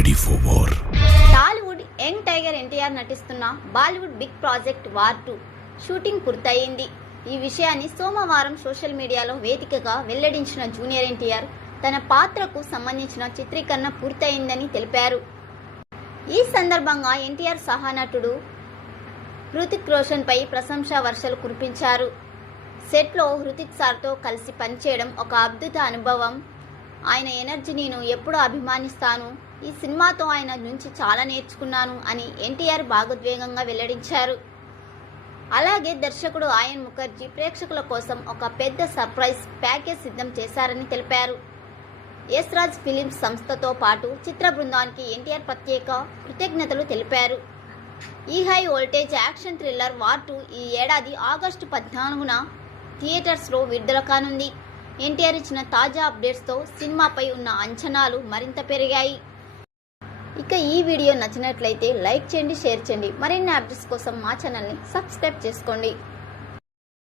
Ready for war Tollywood young tiger NTR నటిస్తున్న Bollywood big project war 2 shooting పూర్తయింది. ఈ విషయాన్ని సోమవారం సోషల్ మీడియాలో వేదికగా వెల్లడించిన జూనియర్ ఎన్టీఆర్ తన పాత్రకు సంబంధించిన చిత్రీకరణ పూర్తయిందని తెలిపారు. ఈ సందర్భంగా ఎన్టీఆర్ సహానటుడు హృతిక్ రోషన్పై ప్రశంసా వర్షాలు కురిపించారు. సెట్లో హృతిక్ సార్తో కలిసి పనిచేయడం ఒక అద్భుత అనుభవం. ఆయన ఎనర్జీ నేను ఎప్పుడూ అభిమానిస్తాను. ఈ సినిమాతో ఆయన నుంచి చాలా నేర్చుకున్నాను అని ఎన్టీఆర్ భాగోద్వేగంగా వెల్లడించారు. అలాగే దర్శకుడు ఆయన్ ముఖర్జీ ప్రేక్షకుల కోసం ఒక పెద్ద సర్ప్రైజ్ ప్యాకేజ్ సిద్ధం చేశారని తెలిపారు. యశ్రాజ్ రాజ్ ఫిలిమ్స్ సంస్థతో పాటు చిత్ర బృందానికి ఎన్టీఆర్ ప్రత్యేక కృతజ్ఞతలు తెలిపారు. ఈ high voltage action thriller war two ఈ ఏడాది ఆగస్టు పద్నాలుగున థియేటర్స్లో విడుదల కానుంది. ఎన్టీఆర్ ఇచ్చిన తాజా అప్డేట్స్తో సినిమాపై ఉన్న అంచనాలు మరింత పెరిగాయి. ఇక ఈ వీడియో నచ్చినట్లయితే లైక్ చేయండి షేర్ చేయండి. మరిన్ని అప్డేట్స్ కోసం మా ఛానల్ని సబ్స్క్రైబ్ చేసుకోండి.